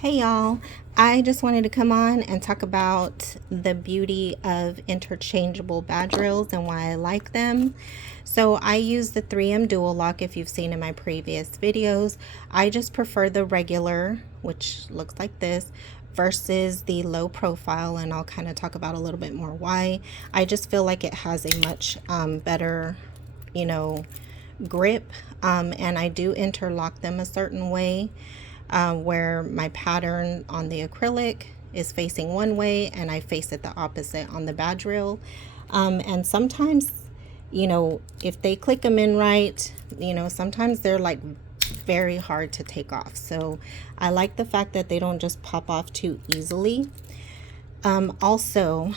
Hey y'all, I just wanted to come on and talk about the beauty of interchangeable badge rails and why I like them. So I use the 3M Dual Lock if you've seen in my previous videos. I just prefer the regular, which looks like this, versus the low profile, and I'll kind of talk about a little bit more why. I just feel like it has a much better, grip, and I do interlock them a certain way where my pattern on the acrylic is facing one way and I face it the opposite on the badge rail. And sometimes, if they click them in right, sometimes they're like very hard to take off. So I like the fact that they don't just pop off too easily. Also,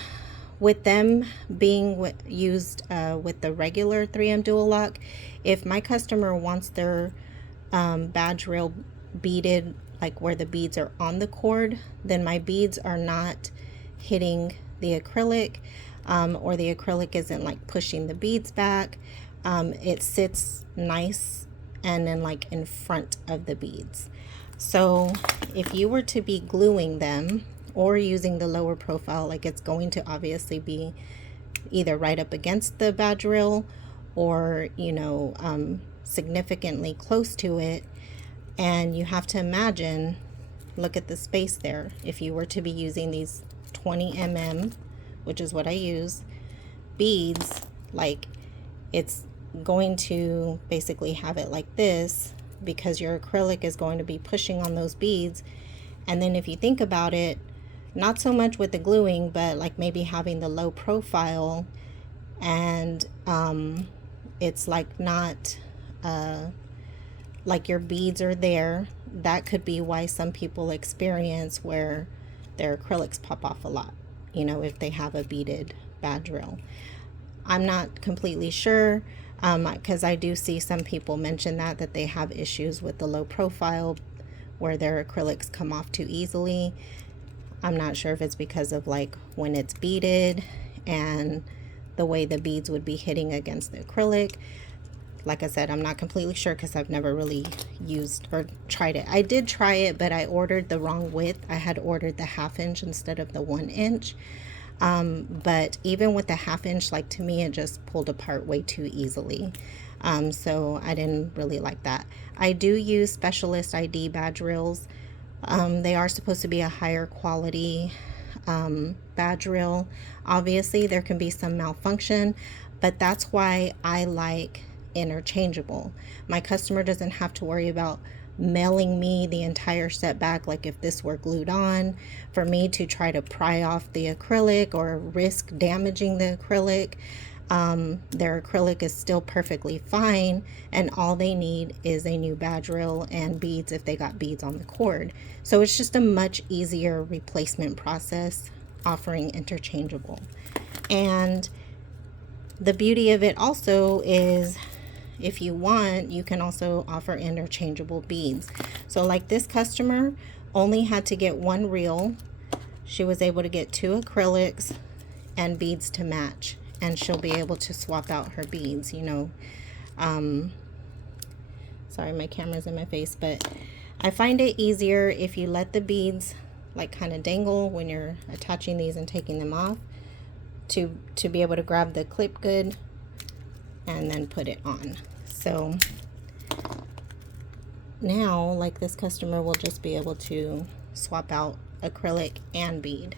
with them being used with the regular 3M Dual Lock, if my customer wants their badge rail beaded, like where the beads are on the cord, then my beads are not hitting the acrylic, or the acrylic isn't like pushing the beads back. It sits nice and then like in front of the beads. So if you were to be gluing them or using the lower profile, like it's going to obviously be either right up against the badge rail or significantly close to it. And you have to imagine, look at the space there. If you were to be using these 20 mm, which is what I use, beads, like it's going to basically have it like this because your acrylic is going to be pushing on those beads. And then if you think about it, not so much with the gluing, but like maybe having the low profile and it's like not like your beads are there. That could be why some people experience where their acrylics pop off a lot, if they have a beaded badge rail. I'm not completely sure, because I do see some people mention that they have issues with the low profile where their acrylics come off too easily. I'm not sure if it's because of like when it's beaded and the way the beads would be hitting against the acrylic. Like I said, I'm not completely sure because I've never really used or tried it. I did try it, but I ordered the wrong width. I had ordered the 1/2 inch instead of the 1 inch. But even with the 1/2 inch, like to me, it just pulled apart way too easily. So I didn't really like that. I do use Specialist ID badge rails. They are supposed to be a higher quality badge rail. Obviously, there can be some malfunction, but that's why I like interchangeable. My customer doesn't have to worry about mailing me the entire set back, like if this were glued on, for me to try to pry off the acrylic or risk damaging the acrylic. Their acrylic is still perfectly fine, and all they need is a new badge rail and beads if they got beads on the cord. So it's just a much easier replacement process offering interchangeable. And the beauty of it also is, if you want, you can also offer interchangeable beads. So like this customer only had to get one reel. She was able to get 2 acrylics and beads to match, and she'll be able to swap out her beads, sorry, my camera's in my face, but I find it easier if you let the beads like kind of dangle when you're attaching these and taking them off, to be able to grab the clip good and then put it on. So now, like this customer will just be able to swap out acrylic and bead.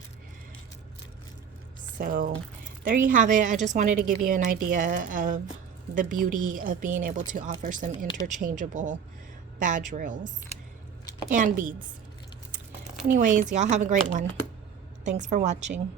So there you have it. I just wanted to give you an idea of the beauty of being able to offer some interchangeable badge rails and beads. Anyways, y'all have a great one. Thanks for watching.